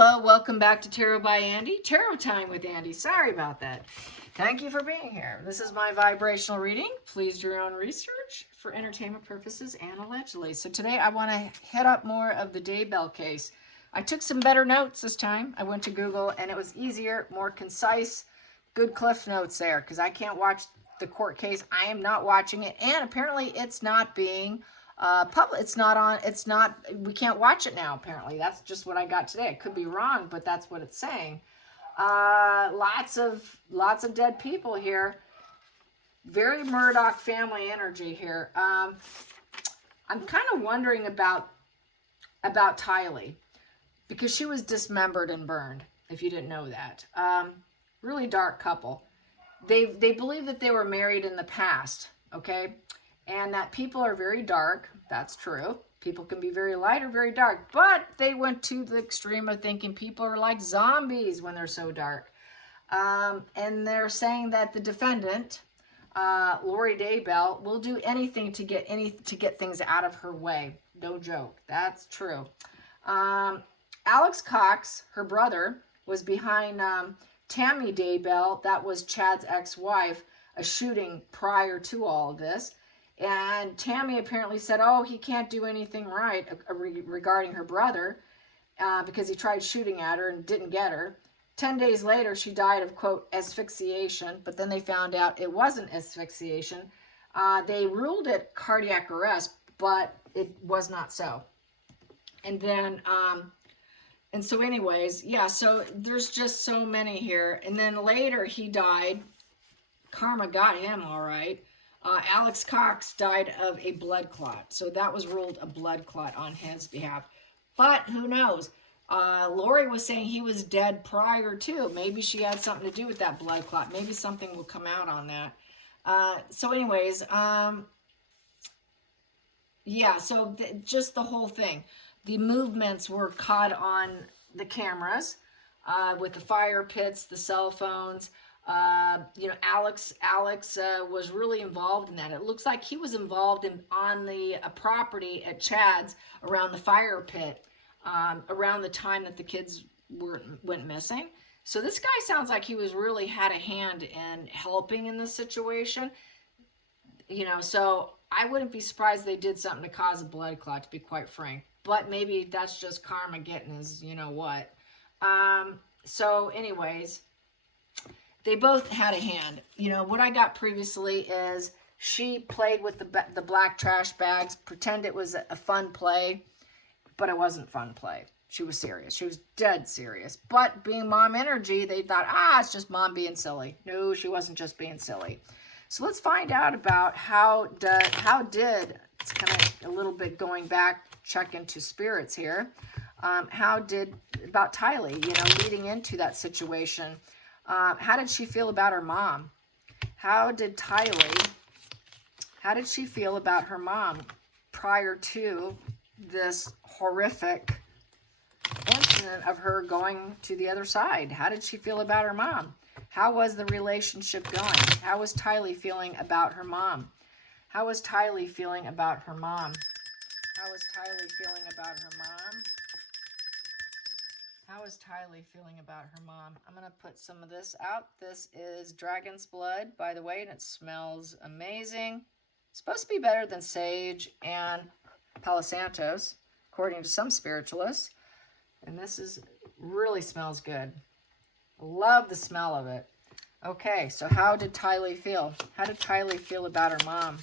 Hello, welcome back to Tarot by Andy. Tarot time with Andy. Sorry about that. Thank you for being here. This is my vibrational reading. Please do your own research for entertainment purposes and allegedly. So today I want to head up more of the Daybell case. I took some better notes this time. I went to Google and it was easier, more concise, good cliff notes there because I can't watch the court case. I am not watching it, and apparently it's not being public. It's not, we can't watch it now, apparently. That's just what I got today. I could be wrong, but that's what it's saying. Lots of dead people here. Very Murdoch family energy here. I'm kind of wondering about Tylee, because she was dismembered and burned, if you didn't know that. Really dark couple. They believe that they were married in the past, okay? And that people are very dark. That's true. People can be very light or very dark. But they went to the extreme of thinking people are like zombies when they're so dark. And they're saying that the defendant, Lori Daybell, will do anything to get things out of her way. No joke. That's true. Alex Cox, her brother, was behind Tammy Daybell. That was Chad's ex-wife, a shooting prior to all of this. And Tammy apparently said, oh, he can't do anything right regarding her brother because he tried shooting at her and didn't get her. 10 days later, she died of, quote, asphyxiation, but then they found out it wasn't asphyxiation. They ruled it cardiac arrest, but it was not so. And then, and so anyways, yeah, so there's just so many here. And then later he died. Karma got him all right. Alex Cox died of a blood clot. So that was ruled a blood clot on his behalf. But who knows? Lori was saying he was dead prior to. Maybe she had something to do with that blood clot. Maybe something will come out on that. So anyways, yeah, so just the whole thing. The movements were caught on the cameras with the fire pits, the cell phones. You know, Alex was really involved in that. It looks like he was involved on the property at Chad's around the fire pit around the time that the kids went missing. So this guy sounds like he really had a hand in helping in this situation. You know, so I wouldn't be surprised they did something to cause a blood clot, to be quite frank. But maybe that's just karma getting his, you know what. So anyways, they both had a hand. You know, what I got previously is she played with the black trash bags, pretend it was a fun play, but it wasn't fun play. She was serious. She was dead serious. But being mom energy, they thought, it's just mom being silly. No, she wasn't just being silly. So let's find out about how did, it's kind of a little bit going back, check into spirits here. About Tylee, you know, leading into that situation. How did she feel about her mom? How did she feel about her mom prior to this horrific incident of her going to the other side? How did she feel about her mom? How was the relationship going? How was Tylee feeling about her mom? How was Tylee feeling about her mom? How was Tylee feeling about her mom? How is Tylee feeling about her mom? I'm going to put some of this out. This is dragon's blood, by the way, and it smells amazing. It's supposed to be better than sage and Palo Santos, according to some spiritualists. And this really smells good. Love the smell of it. Okay, so how did Tylee feel? How did Tylee feel about her mom?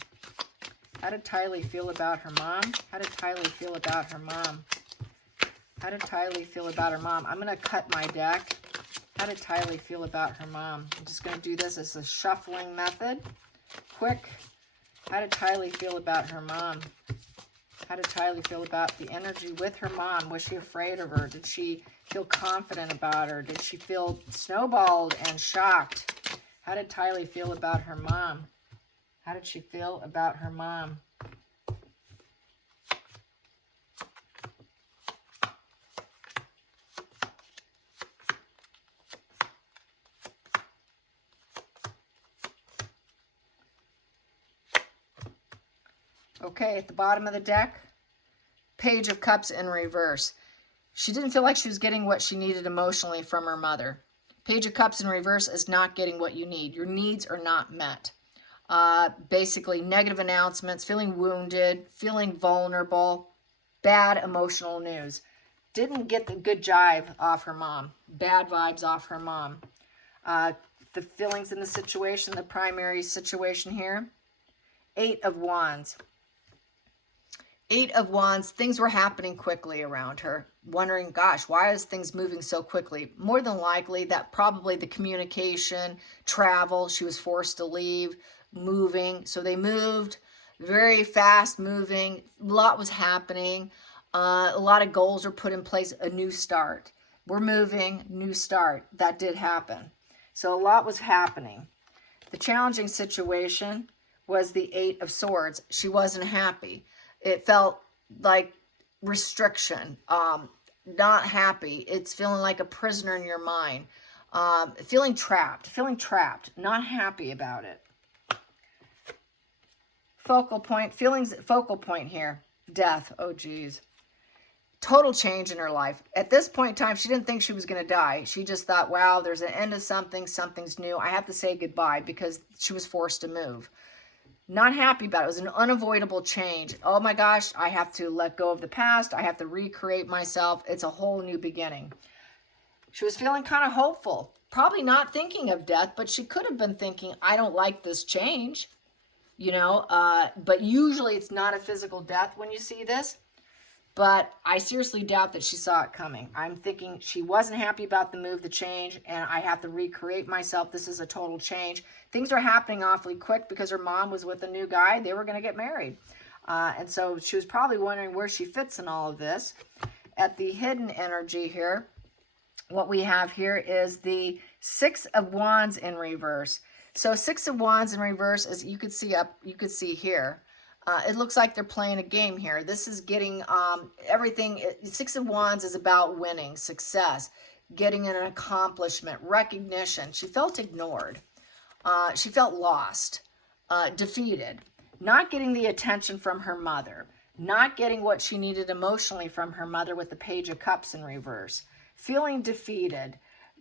How did Tylee feel about her mom? How did Tylee feel about her mom? How did Tylee feel about her mom? I'm going to cut my deck. How did Tylee feel about her mom? I'm just going to do this as a shuffling method. Quick. How did Tylee feel about her mom? How did Tylee feel about the energy with her mom? Was she afraid of her? Did she feel confident about her? Did she feel snowballed and shocked? How did Tylee feel about her mom? How did she feel about her mom? Okay, at the bottom of the deck, Page of Cups in reverse. She didn't feel like she was getting what she needed emotionally from her mother. Page of Cups in reverse is not getting what you need. Your needs are not met. Basically, negative announcements, feeling wounded, feeling vulnerable, bad emotional news. Didn't get the good jive off her mom. Bad vibes off her mom. The feelings in the situation, the primary situation here. 8 of Wands. 8 of Wands, things were happening quickly around her. Wondering, gosh, why is things moving so quickly? More than likely that probably the communication, travel, she was forced to leave, moving. So they moved, very fast moving. A lot was happening. A lot of goals were put in place, a new start. We're moving, new start. That did happen. So a lot was happening. The challenging situation was the 8 of Swords. She wasn't happy. It felt like restriction, not happy. It's feeling like a prisoner in your mind, feeling trapped, not happy about it. Focal point, feelings, focal point here, death. Oh, geez. Total change in her life. At this point in time, she didn't think she was going to die. She just thought, wow, there's an end of something. Something's new. I have to say goodbye because she was forced to move. Not happy about it. It was an unavoidable change. Oh my gosh, I have to let go of the past. I have to recreate myself. It's a whole new beginning. She was feeling kind of hopeful. Probably not thinking of death, but she could have been thinking, I don't like this change. You know, but usually it's not a physical death when you see this. But I seriously doubt that she saw it coming. I'm thinking she wasn't happy about the move, the change, and I have to recreate myself. This is a total change. Things are happening awfully quick because her mom was with a new guy. They were going to get married. And so she was probably wondering where she fits in all of this. At the hidden energy here, what we have here is the 6 of Wands in reverse. So 6 of Wands in reverse, as you could see here. It looks like they're playing a game here. This is getting everything. 6 of Wands is about winning, success, getting an accomplishment, recognition. She felt ignored. She felt lost, defeated, not getting the attention from her mother, not getting what she needed emotionally from her mother with the Page of Cups in reverse, feeling defeated,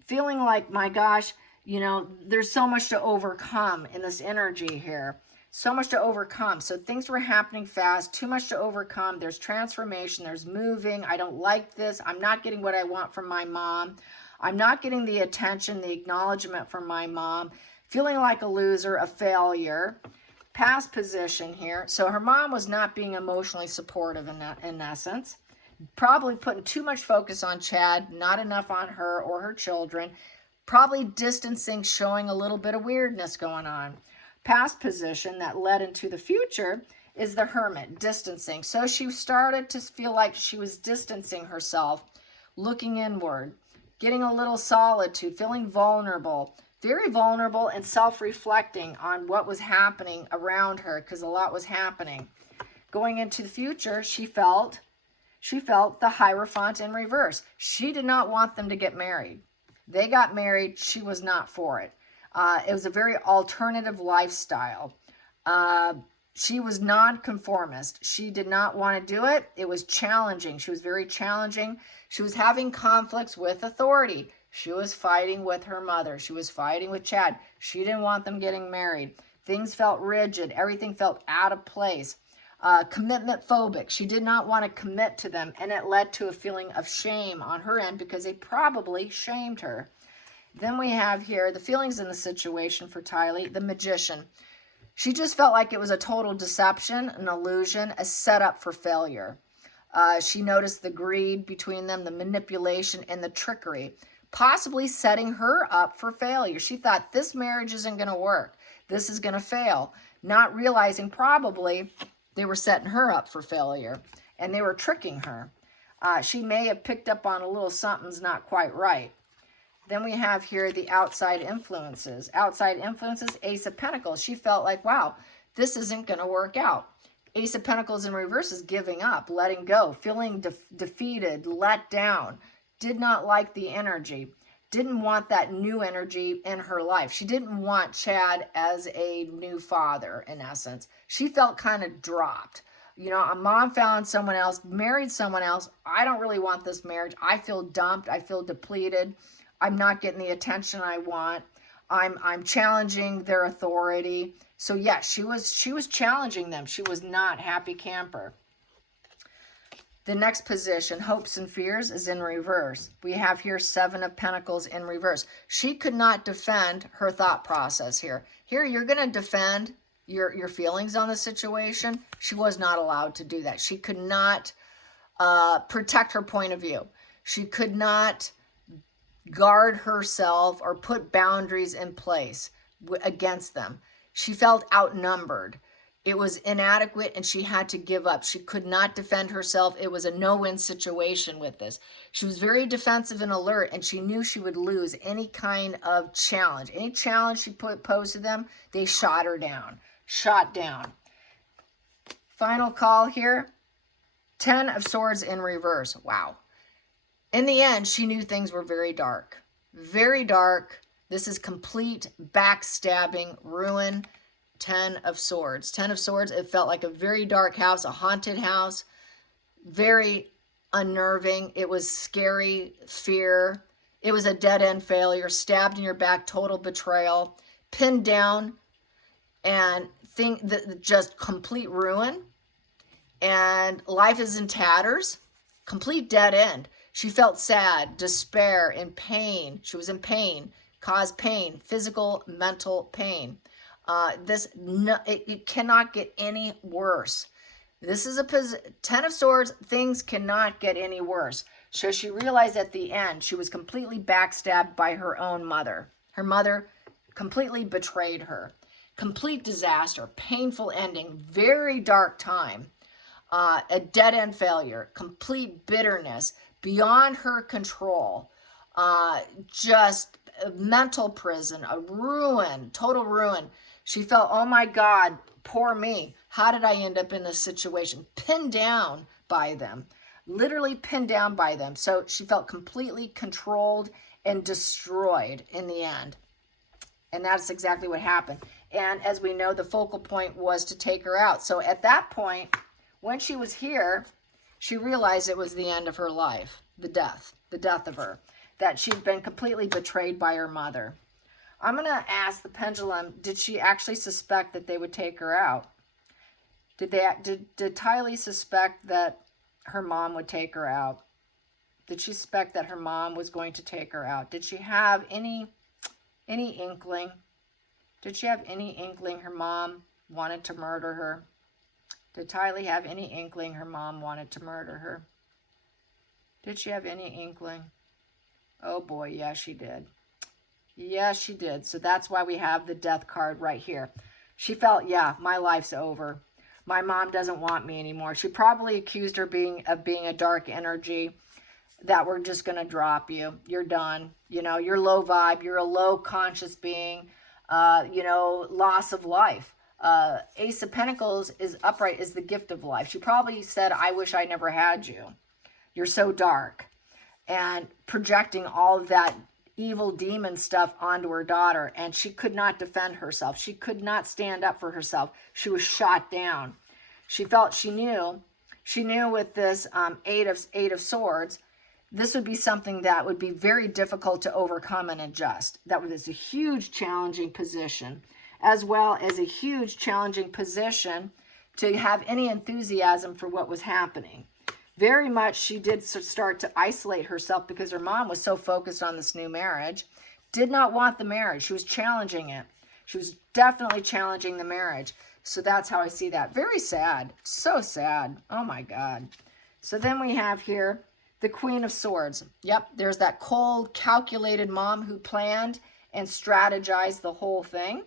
feeling like, my gosh, you know, there's so much to overcome in this energy here. So much to overcome. So things were happening fast, too much to overcome. There's transformation, there's moving. I don't like this. I'm not getting what I want from my mom. I'm not getting the attention, the acknowledgement from my mom. Feeling like a loser, a failure. Past position here. So her mom was not being emotionally supportive in essence. Probably putting too much focus on Chad, not enough on her or her children. Probably distancing, showing a little bit of weirdness going on. Past position that led into the future is the Hermit, distancing. So she started to feel like she was distancing herself, looking inward, getting a little solitude, feeling vulnerable, very vulnerable and self-reflecting on what was happening around her because a lot was happening. Going into the future, she felt the Hierophant in reverse. She did not want them to get married. They got married. She was not for it. It was a very alternative lifestyle. She was non-conformist. She did not want to do it. It was challenging. She was very challenging. She was having conflicts with authority. She was fighting with her mother. She was fighting with Chad. She didn't want them getting married. Things felt rigid. Everything felt out of place. Commitment phobic. She did not want to commit to them, and it led to a feeling of shame on her end because they probably shamed her. Then we have here the feelings in the situation for Tylee, the Magician. She just felt like it was a total deception, an illusion, a setup for failure. She noticed the greed between them, the manipulation, and the trickery, possibly setting her up for failure. She thought this marriage isn't going to work. This is going to fail, not realizing probably they were setting her up for failure and they were tricking her. She may have picked up on a little something's not quite right. Then we have here the outside influences. Outside influences, Ace of Pentacles. She felt like, wow, this isn't going to work out. Ace of Pentacles in reverse is giving up, letting go, feeling defeated, let down. Did not like the energy. Didn't want that new energy in her life. She didn't want Chad as a new father, in essence. She felt kind of dropped. You know, a mom found someone else, married someone else. I don't really want this marriage. I feel dumped. I feel depleted. I'm not getting the attention I want. I'm challenging their authority. So yes, she was challenging them. She was not happy camper. The next position, hopes and fears, is in reverse. We have here 7 of Pentacles in reverse. She could not defend her thought process here. Here, you're going to defend your feelings on the situation. She was not allowed to do that. She could not protect her point of view. She could not guard herself or put boundaries in place against them. She felt outnumbered. It was inadequate and she had to give up. She could not defend herself. It was a no-win situation with this. She was very defensive and alert, and she knew she would lose any kind of challenge. Any challenge she posed to them, they shot her down. Shot down. Final call here. 10 of Swords in reverse. Wow. In the end, she knew things were very dark. Very dark. This is complete backstabbing, ruin. 10 of Swords. 10 of Swords, it felt like a very dark house, a haunted house. Very unnerving. It was scary, fear. It was a dead-end failure, stabbed in your back, total betrayal, pinned down, and just complete ruin. And life is in tatters, complete dead end. She felt sad, despair, and pain. She was in pain, caused pain, physical, mental pain. It cannot get any worse. This is a 10 of Swords. Things cannot get any worse. So she realized at the end she was completely backstabbed by her own mother. Her mother completely betrayed her. Complete disaster, painful ending, very dark time, a dead-end failure, complete bitterness, beyond her control, just a mental prison, a ruin, total ruin. She felt, oh my God, poor me. How did I end up in this situation? Pinned down by them, literally pinned down by them. So she felt completely controlled and destroyed in the end. And that's exactly what happened. And as we know, the focal point was to take her out. So at that point, when she was here, she realized it was the end of her life, the death of her, that she'd been completely betrayed by her mother. I'm going to ask the pendulum, did she actually suspect that they would take her out? Did Tylee suspect that her mom would take her out? Did she suspect that her mom was going to take her out? Did she have any inkling? Did she have any inkling her mom wanted to murder her? Did Tylee have any inkling her mom wanted to murder her? Did she have any inkling? Oh boy, yeah, she did. Yes, she did. So that's why we have the death card right here. She felt, yeah, my life's over. My mom doesn't want me anymore. She probably accused her of being a dark energy, that we're just going to drop you. You're done. You know, you're low vibe. You're a low conscious being. Loss of life. Ace of Pentacles is upright, is the gift of life. She probably said, I wish I never had you. You're so dark. And projecting all of that evil demon stuff onto her daughter. And she could not defend herself. She could not stand up for herself. She was shot down. She knew with this eight of Swords, this would be something that would be very difficult to overcome and adjust. That was a huge challenging position, as well as a huge challenging position to have any enthusiasm for what was happening. Very much she did start to isolate herself because her mom was so focused on this new marriage, did not want the marriage. She was challenging it. She was definitely challenging the marriage. So that's how I see that. Very sad. So sad. Oh my God. So then we have here the Queen of Swords. Yep, there's that cold, calculated mom who planned and strategized the whole thing.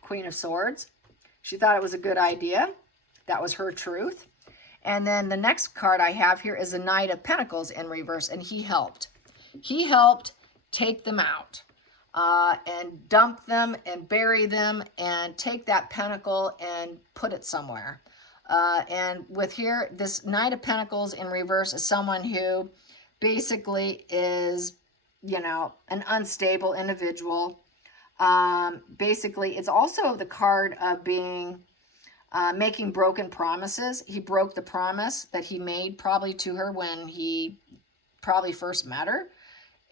Queen of Swords. She thought it was a good idea. That was her truth. And then the next card I have here is a Knight of Pentacles in reverse, and he helped. He helped take them out and dump them and bury them and take that pentacle and put it somewhere. And with here, this Knight of Pentacles in reverse is someone who basically is, an unstable individual. Basically, it's also the card of being making broken promises. He broke the promise that he made probably to her when he probably first met her.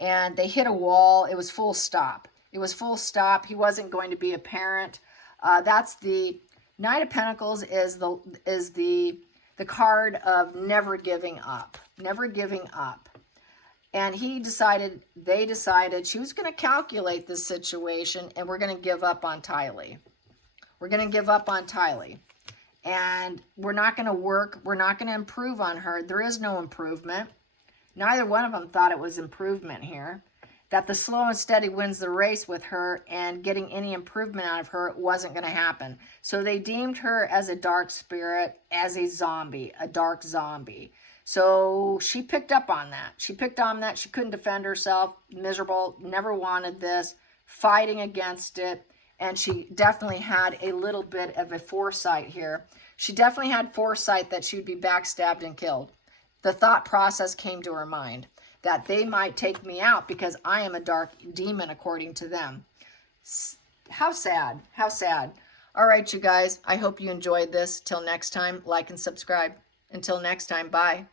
And they hit a wall. It was full stop. It was full stop. He wasn't going to be a parent. That's the Knight of Pentacles is the card of never giving up. Never giving up. And they decided she was going to calculate this situation, and we're going to give up on Tylee. We're going to give up on Tylee. And we're not going to work. We're not going to improve on her. There is no improvement. Neither one of them thought it was improvement here. That the slow and steady wins the race with her, and getting any improvement out of her wasn't going to happen. So they deemed her as a dark spirit, as a zombie, a dark zombie. So she picked up on that. She picked on that. She couldn't defend herself. Miserable. Never wanted this. Fighting against it. And she definitely had a little bit of a foresight here. She definitely had foresight that she would be backstabbed and killed. The thought process came to her mind that they might take me out because I am a dark demon according to them. How sad. How sad. All right, you guys. I hope you enjoyed this. Till next time, like and subscribe. Until next time, bye.